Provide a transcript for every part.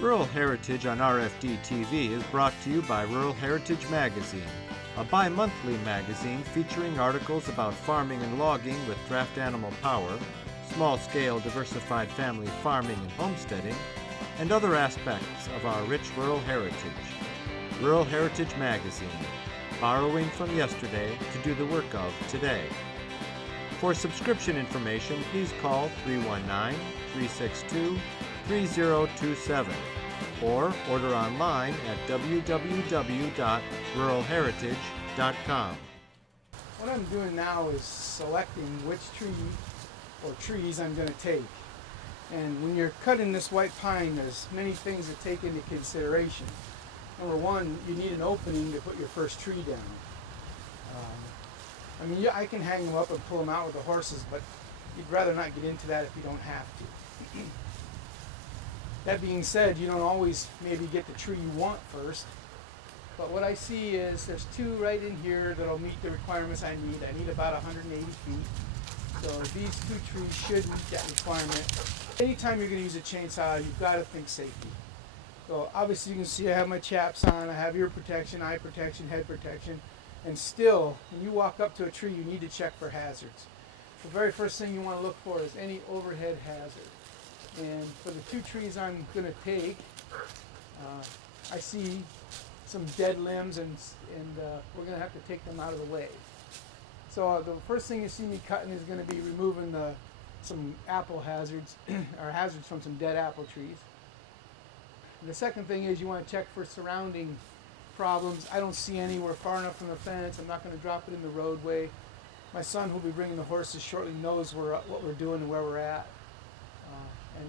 Rural Heritage on RFD TV is brought to you by Rural Heritage Magazine, a bi-monthly magazine featuring articles about farming and logging with draft animal power, small-scale diversified family farming and homesteading, and other aspects of our rich rural heritage. Rural Heritage Magazine, borrowing from yesterday to do the work of today. For subscription information, please call 319-362-3027 or order online at www.ruralheritage.com. What I'm doing now is selecting which tree or trees I'm going to take. And when you're cutting this white pine, there's many things to take into consideration. Number one, you need an opening to put your first tree down. I can hang them up and pull them out with the horses, but you'd rather not get into that if you don't have to. That being said, you don't always maybe get the tree you want first, but what I see is there's two right in here that'll meet the requirements I need. I need about 180 feet, so these two trees should meet that requirement. Anytime you're going to use a chainsaw, you've got to think safety. So obviously you can see I have my chaps on, I have ear protection, eye protection, head protection, and still, when you walk up to a tree, you need to check for hazards. The very first thing you want to look for is any overhead hazard. And for the two trees I'm going to take, I see some dead limbs, and we're going to have to take them out of the way. So the first thing you see me cutting is going to be removing some apple hazards, or hazards from some dead apple trees. The second thing is you want to check for surrounding problems. I don't see any. We're far enough from the fence. I'm not going to drop it in the roadway. My son, who'll be bringing the horses shortly, knows what we're doing and where we're at. And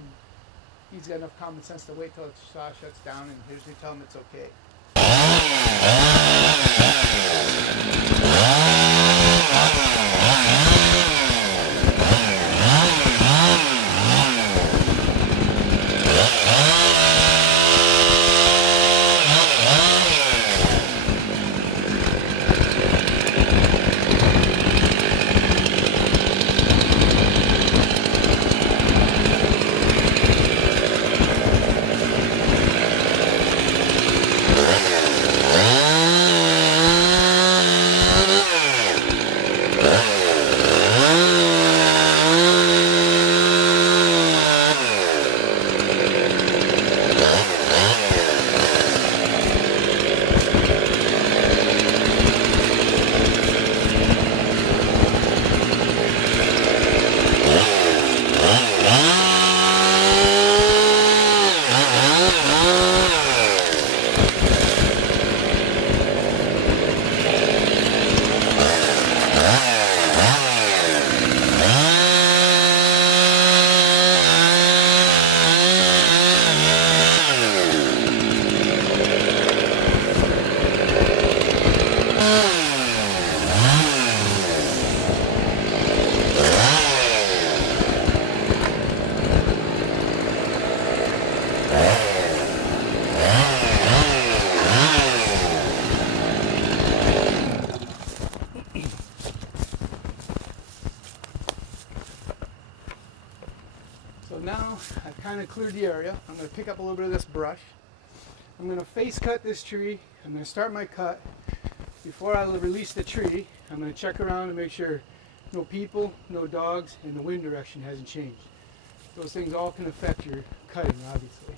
he's got enough common sense to wait till the saw shuts down and here's me tell him it's okay. So now I've kind of cleared the area. I'm going to pick up a little bit of this brush. I'm going to face cut this tree. I'm going to start my cut. Before I release the tree, I'm going to check around to make sure no people, no dogs, and the wind direction hasn't changed. Those things all can affect your cutting, obviously.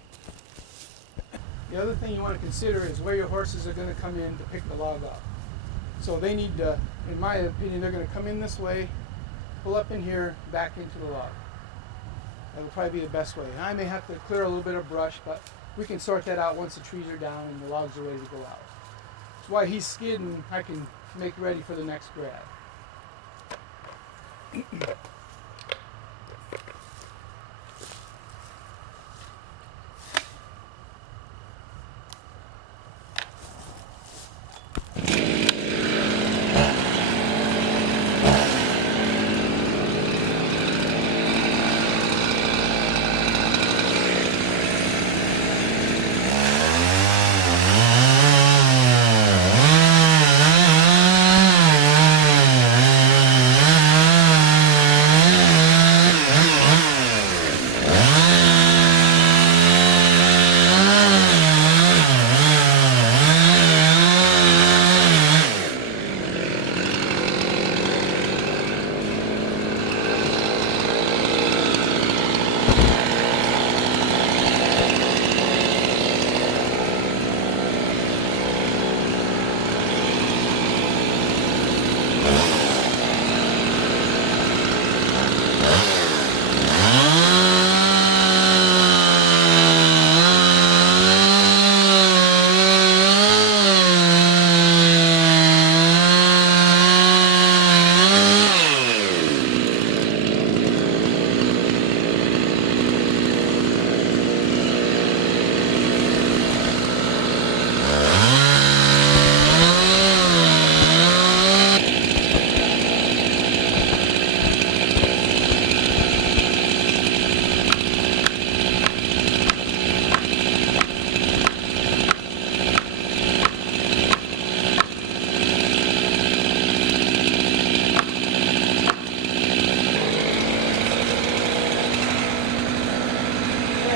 The other thing you want to consider is where your horses are going to come in to pick the log up. So they need to, in my opinion, they're going to come in this way, pull up in here, back into the log. That'll probably be the best way. And I may have to clear a little bit of brush, but we can sort that out once the trees are down and the logs are ready to go out. That's why he's skidding, I can make ready for the next grab.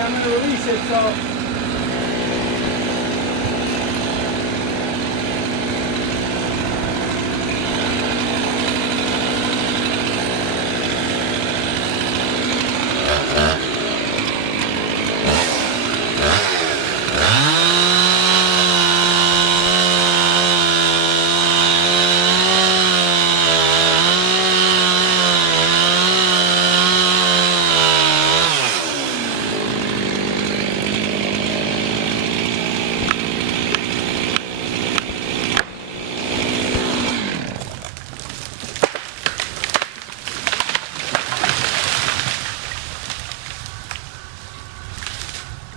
I'm going to release it, so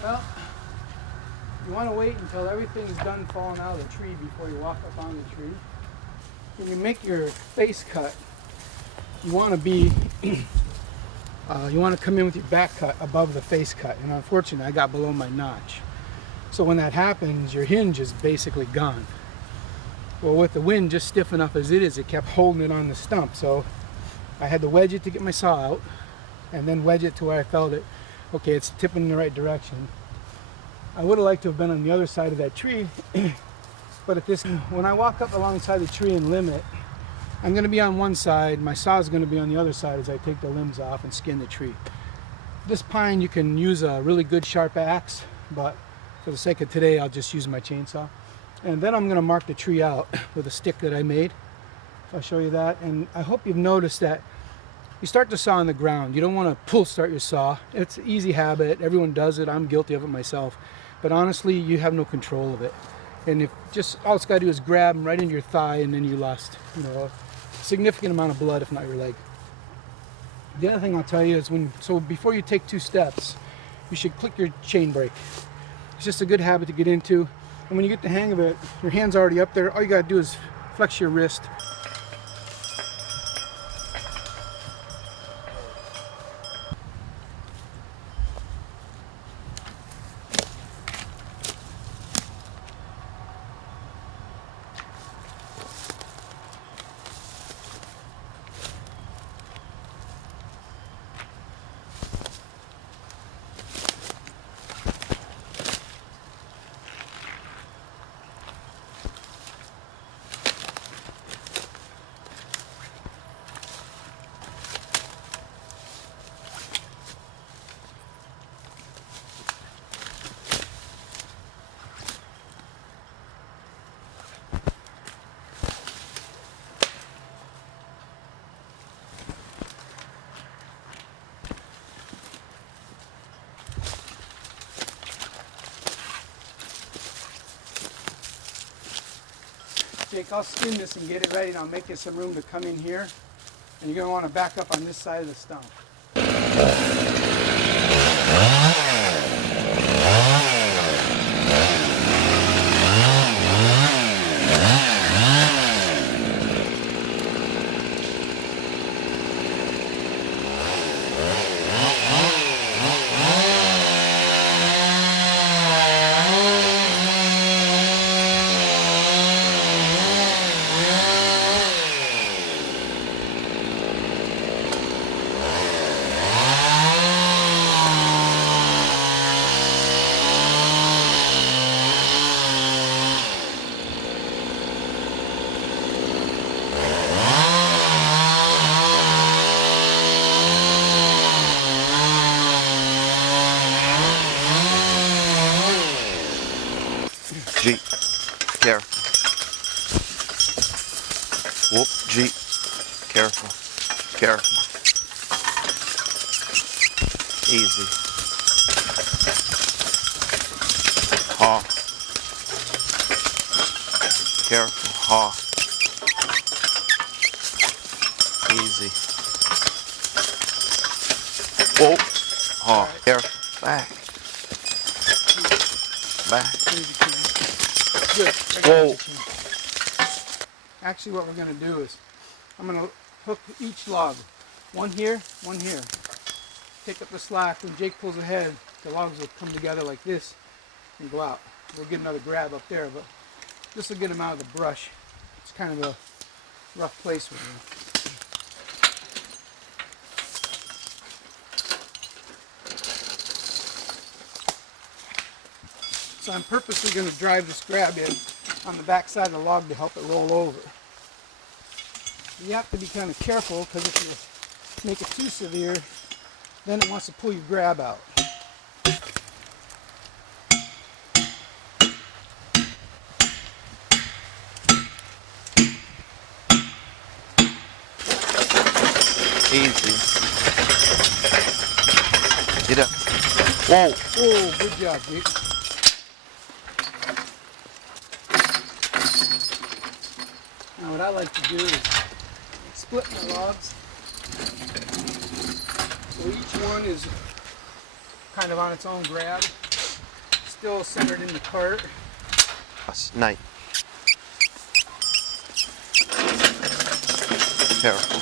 well, you want to wait until everything's done falling out of the tree before you walk up on the tree. When you make your face cut, you want to be, you want to come in with your back cut above the face cut. And unfortunately, I got below my notch. So when that happens, your hinge is basically gone. Well, with the wind just stiff enough as it is, it kept holding it on the stump. So I had to wedge it to get my saw out, and then wedge it to where I felt it. Okay, it's tipping in the right direction. I would have liked to have been on the other side of that tree, but at this, when I walk up alongside the tree and limb it, I'm going to be on one side, my saw is going to be on the other side as I take the limbs off and skin the tree. This pine, you can use a really good sharp axe, but for the sake of today, I'll just use my chainsaw. And then I'm going to mark the tree out with a stick that I made. I'll show you that, and I hope you've noticed that you start the saw on the ground. You don't want to pull start your saw. It's an easy habit. Everyone does it. I'm guilty of it myself. But honestly, you have no control of it. And if just all it's got to do is grab them right into your thigh, and then you lost, you know, a significant amount of blood, if not your leg. The other thing I'll tell you is so before you take 2 steps, you should click your chain brake. It's just a good habit to get into. And when you get the hang of it, your hand's already up there. All you got to do is flex your wrist. Jake, I'll skin this and get it ready, and I'll make you some room to come in here. And you're going to want to back up on this side of the stump. G, careful. Whoop, G, careful, careful. Easy. Ha. Careful, ha. Easy. Whoa, ha, careful, back. Back. Good. Whoa. Actually, what we're going to do is I'm going to hook each log. One here, one here. Take up the slack. When Jake pulls ahead, the logs will come together like this and go out. We'll get another grab up there, but this will get them out of the brush. It's kind of a rough place with them. So I'm purposely going to drive this grab in on the back side of the log to help it roll over. You have to be kind of careful, because if you make it too severe, then it wants to pull your grab out. Easy. Get up. Whoa. Oh, good job, Dick. Now what I like to do is split my logs. So each one is kind of on its own grab, still centered in the cart. That's nice. Careful.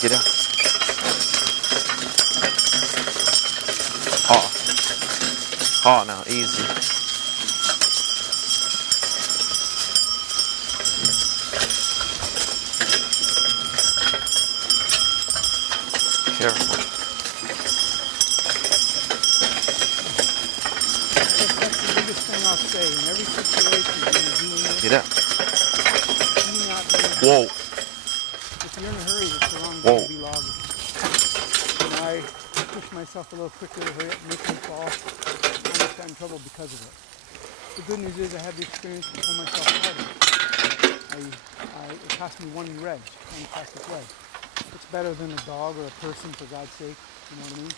Get up. Haw now, easy. Careful. That's the biggest thing I'll say. In every situation when you're doing this, Get up. do not be, Whoa. if you're in a hurry, it's the wrong Whoa. way to be logging. And I push myself a little quicker to hurry up and make me fall. I almost got in trouble because of it. The good news is I have the experience to pull myself out of it. It cost me one reg, one plastic leg. It's better than a dog or a person, for God's sake, you know what I mean?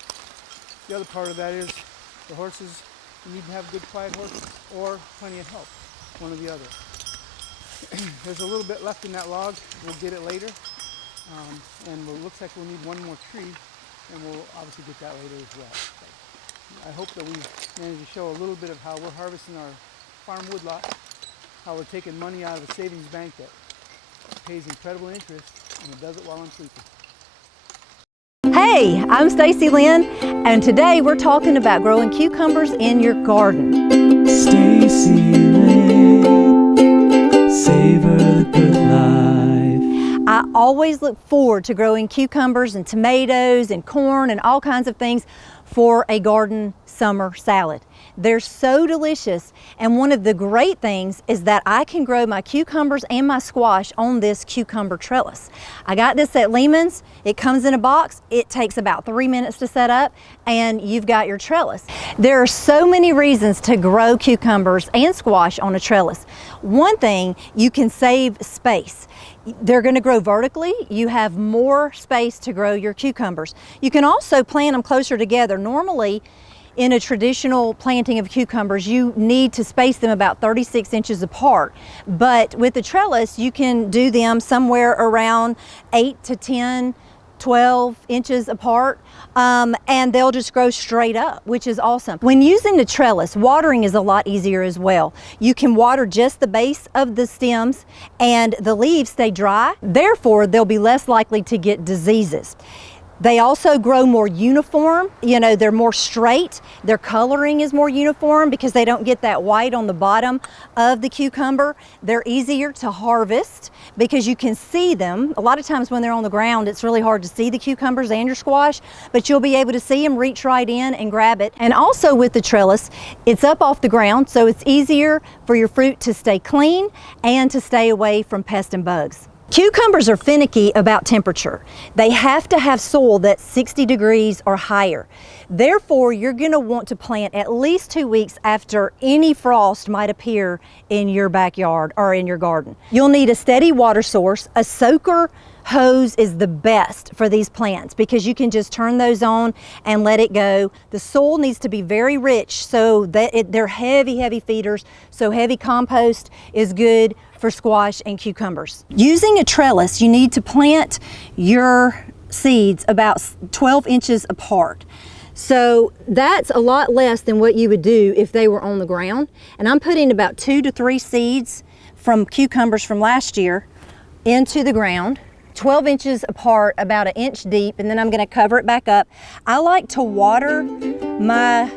The other part of that is the horses, you need to have good quiet horses or plenty of help, one or the other. There's a little bit left in that log, we'll get it later, and it looks like we'll need one more tree, and we'll obviously get that later as well. I hope that we managed to show a little bit of how we're harvesting our farm woodlot, how we're taking money out of a savings bank that pays incredible interest, and it does it while I'm sleeping. Hey, I'm Stacy Lynn, and today we're talking about growing cucumbers in your garden. Stacy Lynn, savor the good life. I always look forward to growing cucumbers and tomatoes and corn and all kinds of things for a garden summer salad. They're so delicious, and one of the great things is that I can grow my cucumbers and my squash on this cucumber trellis. I got this at Lehman's. It comes in a box. It takes about 3 minutes to set up, and you've got your trellis. There are so many reasons to grow cucumbers and squash on a trellis. One thing, you can save space. They're going to grow vertically. You have more space to grow your cucumbers. You can also plant them closer together. Normally, in a traditional planting of cucumbers, you need to space them about 36 inches apart. But with the trellis, you can do them somewhere around 8 to 10, 12 inches apart, and they'll just grow straight up, which is awesome. When using the trellis, watering is a lot easier as well. You can water just the base of the stems, and the leaves stay dry. Therefore, they'll be less likely to get diseases. They also grow more uniform. You know, they're more straight. Their coloring is more uniform because they don't get that white on the bottom of the cucumber. They're easier to harvest because you can see them. A lot of times when they're on the ground, it's really hard to see the cucumbers and your squash, but you'll be able to see them, reach right in and grab it. And also with the trellis, it's up off the ground, so it's easier for your fruit to stay clean and to stay away from pests and bugs. Cucumbers are finicky about temperature. They have to have soil that's 60 degrees or higher. Therefore, you're going to want to plant at least 2 weeks after any frost might appear in your backyard or in your garden. You'll need a steady water source. A soaker hose is the best for these plants because you can just turn those on and let it go. The soil needs to be very rich so that they're heavy feeders, so heavy compost is good for squash and cucumbers. Using a trellis, you need to plant your seeds about 12 inches apart. So that's a lot less than what you would do if they were on the ground. And I'm putting about 2 to 3 seeds from cucumbers from last year into the ground, 12 inches apart, about 1 inch deep, and then I'm gonna cover it back up. I like to water my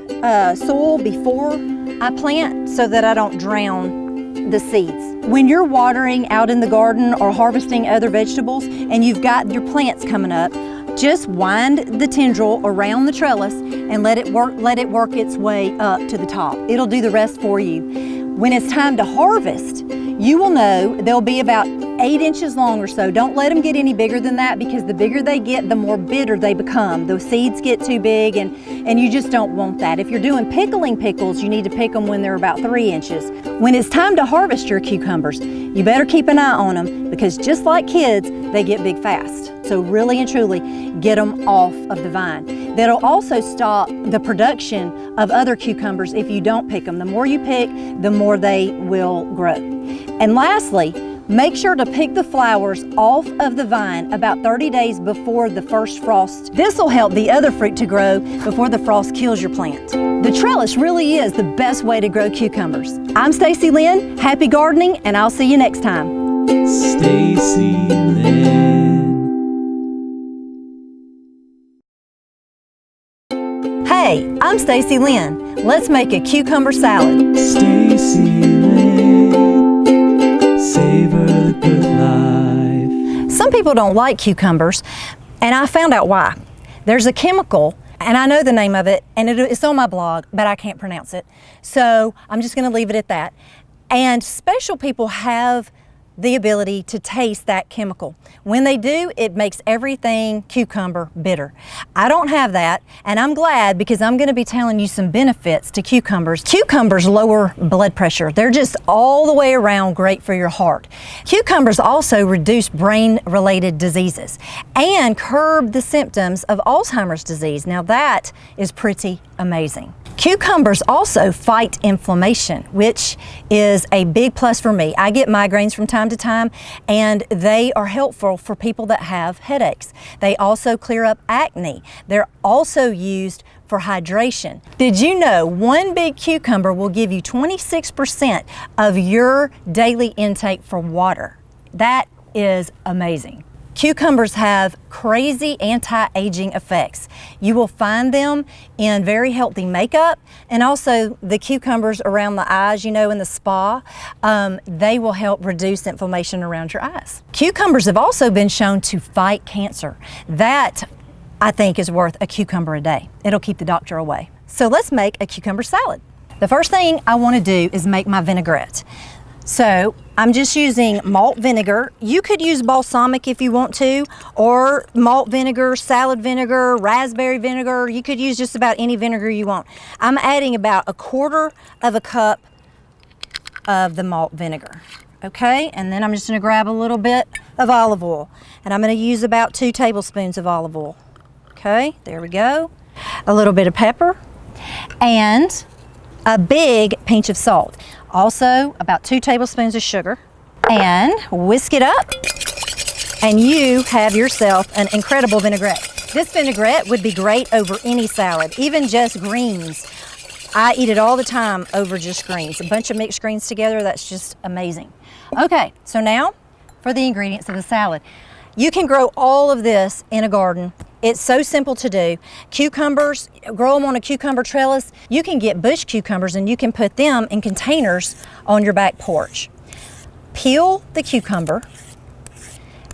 soil before I plant so that I don't drown the seeds. When you're watering out in the garden or harvesting other vegetables and you've got your plants coming up, just wind the tendril around the trellis, and let it work its way up to the top. It'll do the rest for you. When it's time to harvest, you will know they'll be about 8 inches long or so. Don't let them get any bigger than that, because the bigger they get, the more bitter they become. Those seeds get too big, and you just don't want that. If you're doing pickling pickles, you need to pick them when they're about 3 inches. When it's time to harvest your cucumbers, you better keep an eye on them, because just like kids, they get big fast. So really and truly, get them off of the vine. That'll also stop the production of other cucumbers if you don't pick them. The more you pick, the more they will grow. And lastly, make sure to pick the flowers off of the vine about 30 days before the first frost. This will help the other fruit to grow before the frost kills your plant. The trellis really is the best way to grow cucumbers. I'm Stacy Lynn, happy gardening, and I'll see you next time. Stacy Lynn. Hey, I'm Stacy Lynn. Let's make a cucumber salad. Stacy Lynn. Savor the good life. Some people don't like cucumbers, and I found out why. There's a chemical, and I know the name of it, and it's on my blog, but I can't pronounce it. So I'm just gonna leave it at that. And special people have the ability to taste that chemical. When they do, it makes everything cucumber bitter. I don't have that, and I'm glad, because I'm gonna be telling you some benefits to cucumbers. Cucumbers lower blood pressure. They're just all the way around great for your heart. Cucumbers also reduce brain-related diseases and curb the symptoms of Alzheimer's disease. Now that is pretty amazing. Cucumbers also fight inflammation, which is a big plus for me. I get migraines from time to time, and they are helpful for people that have headaches. They also clear up acne. They're also used for hydration. Did you know one big cucumber will give you 26% of your daily intake for water? That is amazing. Cucumbers have crazy anti-aging effects. You will find them in very healthy makeup, and also the cucumbers around the eyes, you know, in the spa, they will help reduce inflammation around your eyes. Cucumbers have also been shown to fight cancer. That, I think, is worth a cucumber a day. It'll keep the doctor away. So let's make a cucumber salad. The first thing I want to do is make my vinaigrette. So I'm just using malt vinegar. You could use balsamic if you want to, or malt vinegar, salad vinegar, raspberry vinegar. You could use just about any vinegar you want. I'm adding about 1/4 of a cup of the malt vinegar. Okay, and then I'm just gonna grab a little bit of olive oil, and I'm gonna use about 2 tablespoons of olive oil. Okay, there we go. A little bit of pepper, and a big pinch of salt. Also, about 2 tablespoons of sugar, and whisk it up, and you have yourself an incredible vinaigrette. This vinaigrette would be great over any salad, even just greens. I eat it all the time over just greens. A bunch of mixed greens together, that's just amazing. Okay, so now for the ingredients of the salad. You can grow all of this in a garden. It's so simple to do. Cucumbers, grow them on a cucumber trellis. You can get bush cucumbers, and you can put them in containers on your back porch. Peel the cucumber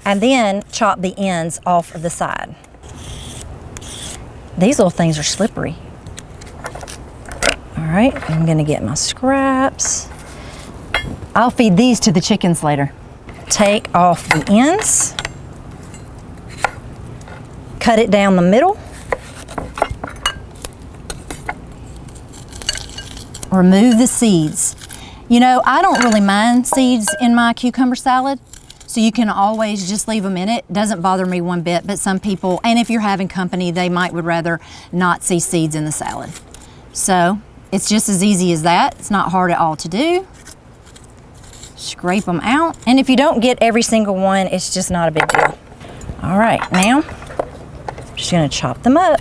and then chop the ends off of the side. These little things are slippery. All right, I'm gonna get my scraps. I'll feed these to the chickens later. Take off the ends. Cut it down the middle. Remove the seeds. You know, I don't really mind seeds in my cucumber salad, so you can always just leave them in it. Doesn't bother me one bit, but some people, and if you're having company, they would rather not see seeds in the salad. So it's just as easy as that. It's not hard at all to do. Scrape them out. And if you don't get every single one, it's just not a big deal. All right, now, just gonna chop them up.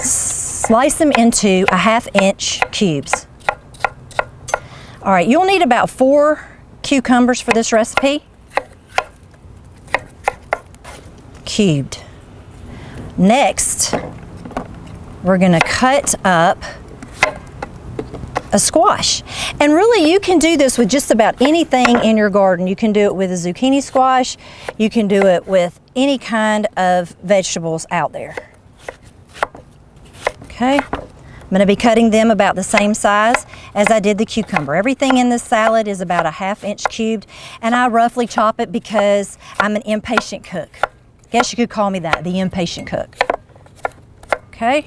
Slice them into 1/2 inch cubes. All right, you'll need about 4 cucumbers for this recipe. Cubed. Next, we're gonna cut up a squash. And really, you can do this with just about anything in your garden. You can do it with a zucchini squash. You can do it with any kind of vegetables out there. Okay, I'm going to be cutting them about the same size as I did the cucumber. Everything in this salad is about a 1/2 inch cubed, and I roughly chop it because I'm an impatient cook. Guess you could call me that, the impatient cook. Okay.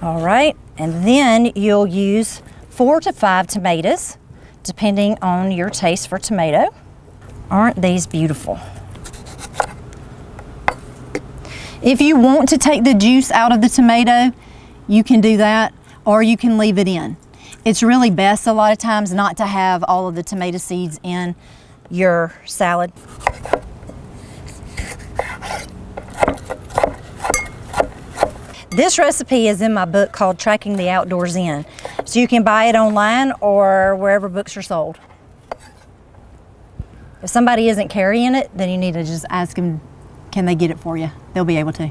All right, and then you'll use 4 to 5 tomatoes, depending on your taste for tomato. Aren't these beautiful? If you want to take the juice out of the tomato, you can do that, or you can leave it in. It's really best a lot of times not to have all of the tomato seeds in your salad. This recipe is in my book called Tracking the Outdoors In, so you can buy it online or wherever books are sold. If somebody isn't carrying it, then you need to just ask them, can they get it for you? They'll be able to.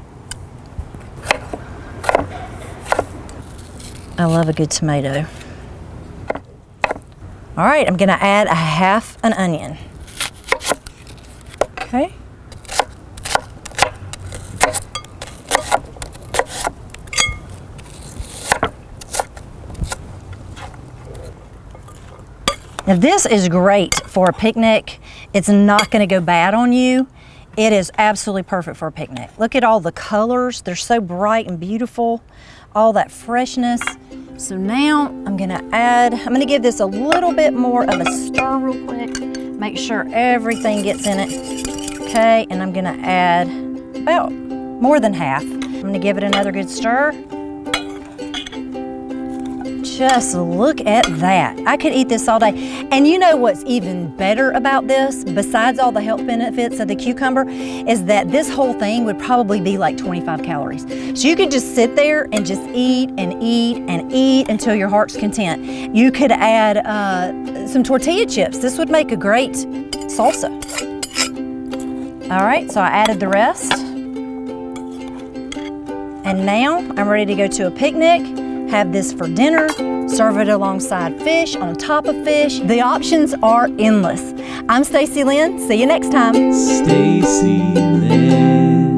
I love a good tomato. All right, I'm gonna add a 1/2 an onion. Okay. Now this is great for a picnic. It's not gonna go bad on you. It is absolutely perfect for a picnic. Look at all the colors. They're so bright and beautiful. All that freshness. So now I'm gonna give this a little bit more of a stir real quick. Make sure everything gets in it. Okay, and I'm gonna add about more than 1/2. I'm gonna give it another good stir. Just look at that. I could eat this all day. And you know what's even better about this, besides all the health benefits of the cucumber, is that this whole thing would probably be like 25 calories. So you could just sit there and just eat and eat and eat until your heart's content. You could add some tortilla chips. This would make a great salsa. All right, so I added the rest. And now I'm ready to go to a picnic. Have this for dinner, serve it alongside fish, on top of fish. The options are endless. I'm Stacy Lynn. See you next time. Stacy Lynn.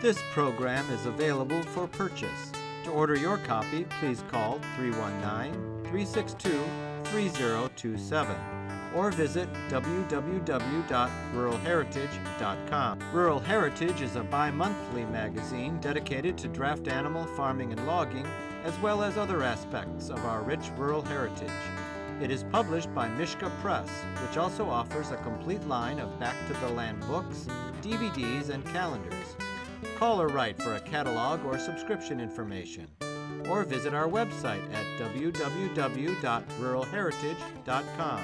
This program is available for purchase. To order your copy, please call 319-362-3027 or visit www.ruralheritage.com. Rural Heritage is a bi-monthly magazine dedicated to draft animal farming and logging, as well as other aspects of our rich rural heritage. It is published by Mishka Press, which also offers a complete line of back-to-the-land books, DVDs, and calendars. Call or write for a catalog or subscription information, or visit our website at www.ruralheritage.com.